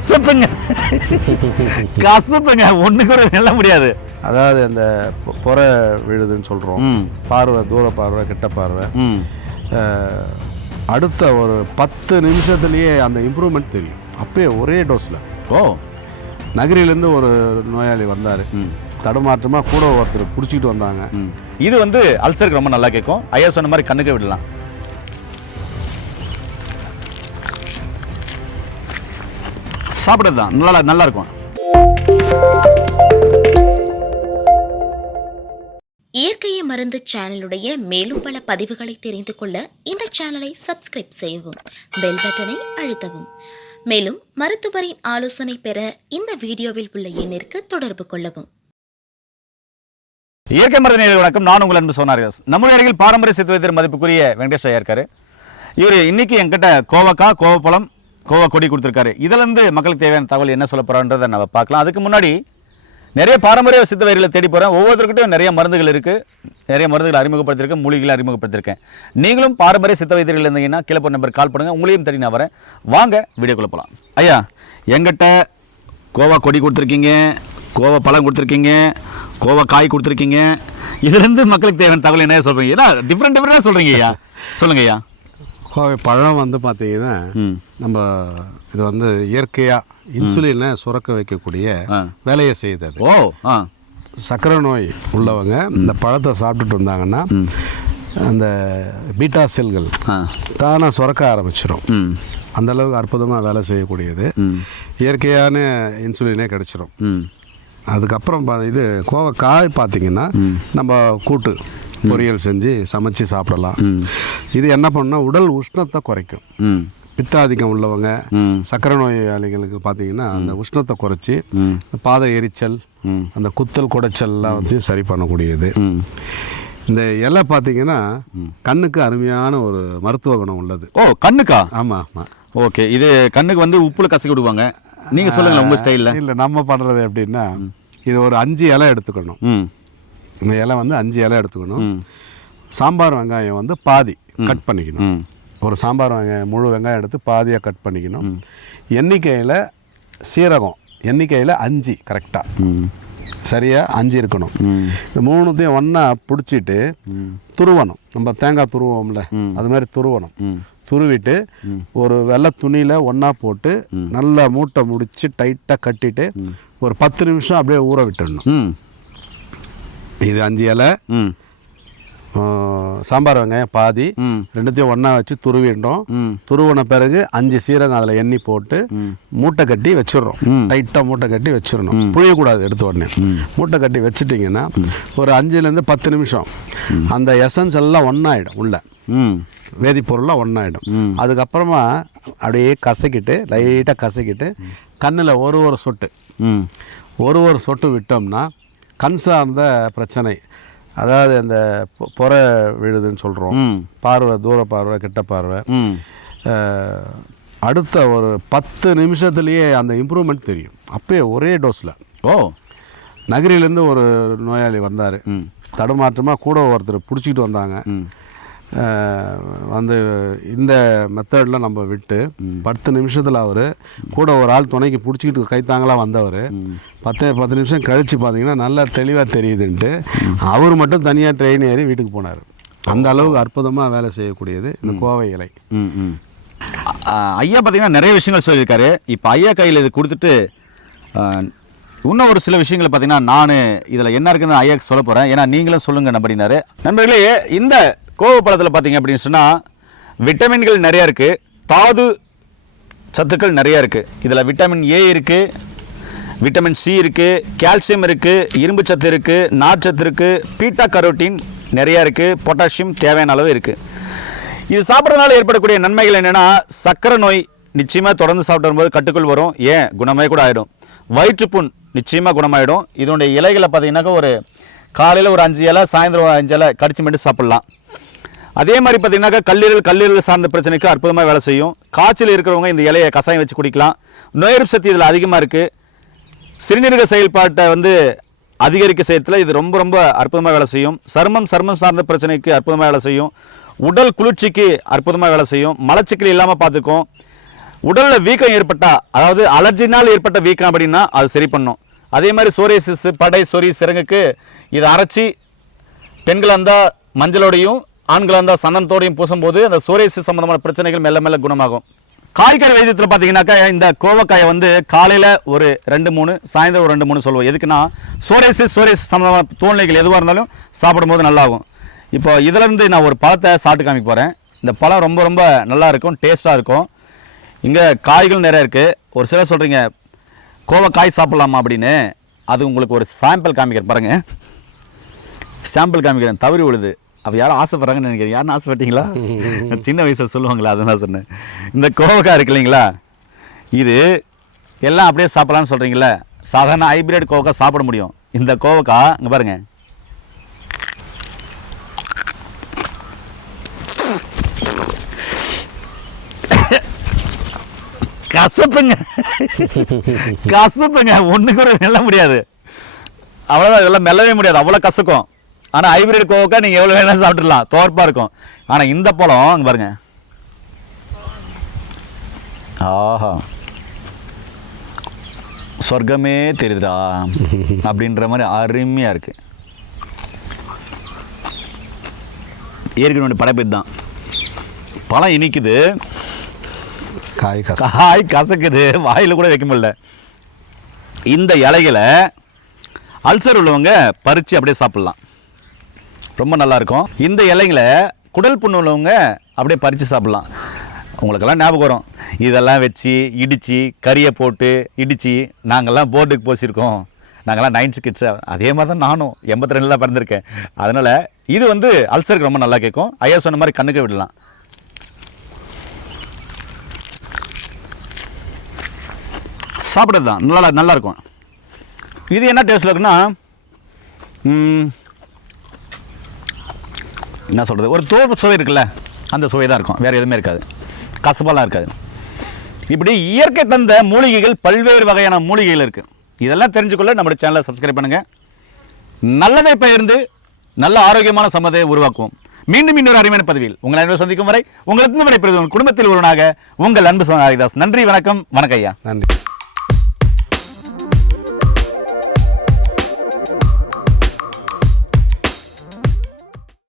கசப்புங்க கசப்புங்க, ஒன்று கூட வெல்ல முடியாது. அதாவது அந்த பொறை விழுதுன்னு சொல்கிறோம், பார்வை, தூர பார்வை, கிட்ட பார்வை, அடுத்த ஒரு 10 நிமிஷத்துலேயே அந்த இம்ப்ரூவ்மெண்ட் தெரியும். அப்பயே ஒரே டோஸில். ஓ, நகரிலேருந்து ஒரு நோயாளி வந்தார், தடுமாற்றமாக கூட ஒருத்தர் பிடிச்சிக்கிட்டு வந்தாங்க. இது வந்து அல்சருக்கு ரொம்ப நல்லா கேட்கும். ஐயா சொன்ன மாதிரி கண்ணுக்கு விடலாம். சாப்பிட்றது தான் நல்லா இருக்கும். இயற்கையை மருந்து சேனலுடைய மேலும் பல பதிவுகளை தெரிந்து கொள்ள இந்த சேனலை சப்ஸ்கிரைப் செய்யவும், பெல் பட்டனை அழுத்தவும். மேலும் மருத்துவரின் ஆலோசனை பெற இந்த வீடியோவில் உள்ள எண்ணிற்கு தொடர்பு கொள்ளவும். இயற்கை மருந்து நேயர்களுக்கு வணக்கம். நான் உங்கள் அன்பு சோனாரிதாஸ். நம்ம அருகில் பாரம்பரிய சித்த வைத்தியர் மதிப்புக்குரிய வெங்கடேஷ் ஐயா இருக்காரு. இவர் இன்னைக்கு என்கிட்ட கோவக்காய், கோவப்பழம், கோவா கொடி கொடுத்துருக்காரு. இதிலேருந்து மக்களுக்கு தேவையான தகவல் என்ன சொல்ல போகிறான்றதை நம்ம பார்க்கலாம். அதுக்கு முன்னாடி நிறைய பாரம்பரிய சித்த வைத்தியர்களை தேடி போகிறேன். ஒவ்வொருத்தருக்கிட்டையும் நிறைய மருந்துகள் இருக்குது, நிறைய மருந்துகள் அறிமுகப்படுத்திருக்கேன், மூலிகைகளை அறிமுகப்படுத்திருக்கேன். நீங்களும் பாரம்பரிய சித்த வைத்தியர்கள் இருந்தீங்கன்னா கீழே போகிற நம்பர் கால் பண்ணுங்கள், உங்களையும் தேடி நான் வரேன். வாங்க வீடியோக்குள்ளே போகலாம். ஐயா, எங்கிட்ட கோவா கொடி கொடுத்துருக்கீங்க, கோவா பழம் கொடுத்துருக்கீங்க, கோவா காய் கொடுத்துருக்கீங்க. இதுலேருந்து மக்களுக்கு தேவையான தகவல் என்ன சொல்கிறீங்க? ஏன்னா டிஃப்ரெண்ட்டாக சொல்கிறீங்க ஐயா, சொல்லுங்க ஐயா. கோவை பழம் வந்து பார்த்தீங்கன்னா, நம்ம இது வந்து இயற்கையாக இன்சுலினை சுரக்க வைக்கக்கூடிய வேலையை செய்யுது. அது சர்க்கரை நோய் உள்ளவங்க இந்த பழத்தை சாப்பிட்டுட்டு வந்தாங்கன்னா அந்த பீட்டா செல்கள் தானாக சுரக்க ஆரம்பிச்சிடும். அந்தளவுக்கு அற்புதமாக வேலை செய்யக்கூடியது. இயற்கையான இன்சுலினே கிடச்சிரும். அதுக்கப்புறம் இது கோவக்காய் பார்த்தீங்கன்னா நம்ம கூட்டு பொரியல் செஞ்சு சமைச்சு சாப்பிடலாம். இது என்ன பண்ணா உடல் உஷ்ணத்தை குறைக்கும். பித்தாதிக்கம் உள்ளவங்க, சர்க்கரை நோயாளிகளுக்கு பார்த்தீங்கன்னா அந்த உஷ்ணத்தை குறைச்சி பாத எரிச்சல், அந்த குத்தல் குடைச்சல்லாம் வந்து சரி பண்ணக்கூடியது. இந்த இலை பார்த்தீங்கன்னா கண்ணுக்கு அருமையான ஒரு மருத்துவ குணம் உள்ளது. ஓ, கண்ணுக்கா? ஆமாம் ஆமாம். ஓகே, இது கண்ணுக்கு வந்து உப்புல கசக்கி விடுவாங்க. நீங்கள் சொல்லுங்களேன் உங்கள் ஸ்டைலில். இல்லை, நம்ம பண்ணுறது எப்படின்னா, இது ஒரு 5 இலை எடுத்துக்கணும். இந்த இலை வந்து 5 இலை எடுத்துக்கணும். சாம்பார் வெங்காயம் வந்து பாதி கட் பண்ணிக்கணும். ஒரு சாம்பார் வெங்காயம், முழு வெங்காயம் எடுத்து பாதியாக கட் பண்ணிக்கணும். எண்ணிக்கையில் சீரகம், எண்ணிக்கையில் 5 கரெக்டாக சரியாக 5 இருக்கணும். இந்த 3த்தையும் ஒன்றா பிடிச்சிட்டு துருவணும். நம்ம தேங்காய் துருவோம்ல, அது மாதிரி துருவணும். துருவிட்டு ஒரு வெள்ளை துணியில் ஒன்றா போட்டு நல்லா மூட்டை முடித்து டைட்டாக கட்டிட்டு ஒரு 10 நிமிஷம் அப்படியே ஊற விட்டுடணும். இது 5 இலை, சாம்பார் வெங்காயம் பாதி, 2த்தையும் ஒன்றா வச்சு துருவிட்டோம். துருவின பிறகு 5 சீரகம் அதில் எண்ணி போட்டு மூட்டை கட்டி வச்சிடறோம். டைட்டாக மூட்டை கட்டி வச்சிடணும், புழியக்கூடாது. எடுத்த உடனே மூட்டை கட்டி வச்சுட்டிங்கன்னா ஒரு 5லேருந்து 10 நிமிஷம் அந்த எசன்ஸ் எல்லாம் ஒன்றாயிடும், உள்ள வேதிப்பொருள்லாம் ஒன்றாயிடும். அதுக்கப்புறமா அப்படியே கசக்கிட்டு, லைட்டாக கசக்கிட்டு கண்ணில் ஒரு சொட்டு விட்டோம்னா கண் சார்ந்த பிரச்சனை, அதாவது அந்த பொறை விழுதுன்னு சொல்கிறோம், பார்வை, தூர பார்வை, கிட்ட பார்வை, அடுத்த ஒரு 10 நிமிஷத்துலேயே அந்த இம்ப்ரூவ்மெண்ட் தெரியும். அப்பயே ஒரே டோஸில். ஓ, நகரிலேருந்து ஒரு நோயாளி வந்தார், தடுமாற்றமாக கூட ஒருத்தர் பிடிச்சிக்கிட்டு வந்தாங்க. வந்து இந்த மெத்தடில் நம்ம விட்டு 10 நிமிஷத்தில் அவர் கூட ஒரு ஆள் துணைக்கு பிடிச்சிக்கிட்டு கைத்தாங்களாக வந்தவர் 10 நிமிஷம் கழித்து பார்த்தீங்கன்னா நல்லா தெளிவாக தெரியுதுன்ட்டு அவர் மட்டும் தனியாக ட்ரெயின் ஏறி வீட்டுக்கு போனார். அந்த அளவுக்கு அற்புதமாக வேலை செய்யக்கூடியது இந்த கோவை இலை. ஐயா பார்த்தீங்கன்னா நிறைய விஷயங்கள் சொல்லியிருக்காரு. இப்போ ஐயா கையில் இது கொடுத்துட்டு இன்னும் ஒரு சில விஷயங்களை பார்த்தீங்கன்னா நான் இதில் என்ன இருக்குதுன்னு ஐயாவுக்கு சொல்ல போகிறேன். ஏன்னா நீங்களும் சொல்லுங்கள் அப்படின்னாரு. நண்பர்களே, இந்த கோவப்பழத்தில் பார்த்தீங்க அப்படின்னு சொன்னால் விட்டமின்கள் நிறையா இருக்குது, தாது சத்துக்கள் நிறையா இருக்குது. இதில் விட்டமின் ஏ இருக்குது, விட்டமின் சி இருக்குது, கால்சியம் இருக்குது, இரும்பு சத்து இருக்குது, நார்ச்சத்து இருக்குது, பீட்டா கரோட்டின் நிறையா இருக்குது, பொட்டாசியம் தேவையான அளவு இருக்குது. இது சாப்பிட்றதுனால ஏற்படக்கூடிய நன்மைகள் என்னென்னா, சர்க்கரை நோய் நிச்சயமாக தொடர்ந்து சாப்பிட்டு வரும்போது கட்டுக்குள் வரும், ஏன் குணமாய் கூட ஆகிடும். வயிற்றுப்புண் நிச்சயமாக குணமாயிடும். இதனுடைய இலைகளை பார்த்தீங்கன்னாக்கா ஒரு காலையில் ஒரு 5 இலை, சாயந்தரம் 5 இலை கடிச்சு மட்டும் சாப்பிட்லாம். அதே மாதிரி பார்த்தீங்கன்னாக்கா கல்லீரல் சார்ந்த பிரச்சனைக்கு அற்புதமாக வேலை செய்யும். காய்ச்சல் இருக்கிறவங்க இந்த இலையை கசாயம் வச்சு குடிக்கலாம். நோய் எதிர்ப்பு சக்தி இதில் அதிகமாக இருக்குது. சிறுநீரக செயல்பாட்டை வந்து அதிகரிக்க செய்யறதுல இது ரொம்ப ரொம்ப அற்புதமாக வேலை செய்யும். சர்மம் சார்ந்த பிரச்சனைக்கு அற்புதமாக வேலை செய்யும். உடல் குளிர்ச்சிக்கு அற்புதமாக வேலை செய்யும். மலச்சிக்கல் இல்லாமல் பார்த்துக்கும். உடலில் வீக்கம் ஏற்பட்டா, அதாவது அலர்ஜினால் ஏற்பட்ட வீக்கம் அப்படின்னா அது சரி பண்ணும். அதே மாதிரி சோரியாசிஸ், படை, சொறி, சிரங்குக்கு இதை அரைச்சி பெண்களாக இருந்தால் மஞ்சளோடையும் ஆண்களாக இருந்தால் சந்தனத்தோடையும் பூசும்போது அந்த சோரியாசிஸ் சம்மந்தமான பிரச்சனைகள் மெல்ல மெல்ல குணமாகும். காய்கறி வைத்தியத்தில் பார்த்தீங்கன்னாக்கா இந்த கோவக்காயை வந்து காலையில் ஒரு 2-3, சாயந்தரம் ஒரு 2-3 சொல்லுவோம். எதுக்குன்னா சோரியாசிஸ் சம்மந்தமான தோல்நிலைகள் எதுவாக இருந்தாலும் சாப்பிடும்போது நல்லாகும். இப்போ இதிலேருந்து நான் ஒரு பழத்தை சாப்பிட்டு காமிக்க போகிறேன். இந்த பழம் ரொம்ப ரொம்ப நல்லா இருக்கும், டேஸ்ட்டாக இருக்கும். இங்கே காய்கள் நிறைய இருக்குது. ஒரு சிலர் சொல்கிறீங்க கோவக்காய் சாப்பிட்லாமா அப்படின்னு. அது உங்களுக்கு ஒரு சாம்பிள் காமிக்கிறேன் பாருங்கள். சாம்பிள் காமிக்கிறேன், தவறி விழுது. அப்போ யாரும் ஆசைப்படுறாங்கன்னு நினைக்கிறேன். யாரும் ஆசைப்பட்டீங்களா? சின்ன வயசில் சொல்லுவாங்களா, அதுதான் சொன்னேன். இந்த கோவக்காய் இருக்கு இல்லைங்களா, இது எல்லாம் அப்படியே சாப்பிட்லான்னு சொல்கிறீங்களே. சாதாரண ஹைப்ரிட் கோவக்காய் சாப்பிட முடியும். இந்த கோவக்காய் இங்கே பாருங்கள், கசப்புங்க கசப்புங்க. ஒன்று கூட மெல்ல முடியாது, அவ்வளோதான். இதெல்லாம் மெல்லவே முடியாது, அவ்வளோ கசக்கும். ஆனால் ஹைப்ரிட் கோவக்கா நீங்கள் எவ்வளோ வேணாலும் சாப்பிட்டுடலாம், தோற்பாக இருக்கும். ஆனால் இந்த பழம் இங்கே பாருங்க, ஆஹா சொர்க்கமே தெரியுதுடா அப்படின்ற மாதிரி அருமையாக இருக்குது. ஏற்கனவே படைப்பு தான். பழம் இனிக்குது, காய் கசக்குது, வாயில் கூட வைக்க முடியல. இந்த இலைகளை அல்சர் உள்ளவங்க பறித்து அப்படியே சாப்பிட்லாம், ரொம்ப நல்லாயிருக்கும். இந்த இலைங்களை குடல் புண்ணு உள்ளவங்க அப்படியே பறித்து சாப்பிட்லாம். உங்களுக்கெல்லாம் ஞாபகம் வரும், இதெல்லாம் வச்சு இடித்து கறியை போட்டு இடித்து நாங்கள்லாம் போர்டுக்கு போச்சிருக்கோம். நாங்கள்லாம் 9th கிட்ஸ். அதே மாதிரி தான் நானும் 82 தான் பிறந்திருக்கேன். அதனால் இது வந்து அல்சருக்கு ரொம்ப நல்லா கேட்கும். ஐயா சொன்ன மாதிரி கண்ணுக்கு விடலாம். சாப்பிட்றது தான் நல்லாயிருக்கும். இது என்ன டேஸ்ட்டில் இருக்குன்னா, என்ன சொல்கிறது, ஒரு தோல் சுவை இருக்குல்ல, அந்த சுவை தான் இருக்கும், வேறு எதுவுமே இருக்காது, கசப்பாலாம் இருக்காது. இப்படி இயற்கை தந்த மூலிகைகள், பல்வேறு வகையான மூலிகைகள் இருக்குது. இதெல்லாம் தெரிஞ்சுக்கொள்ள நம்முடைய சேனலை சப்ஸ்கிரைப் பண்ணுங்கள். நல்லதை பகிர்ந்து நல்ல ஆரோக்கியமான சம்மதை உருவாக்குவோம். மீண்டும் இன்னொரு அருமையான பதிவில் உங்களை அன்பு சந்திக்கும் வரை உங்களுக்கு விடைபெறுவது உங்கள் குடும்பத்தில் ஒருவனாக உங்கள் அன்பு ஹரிதாஸ். நன்றி, வணக்கம். வணக்கம் ஐயா. நன்றி.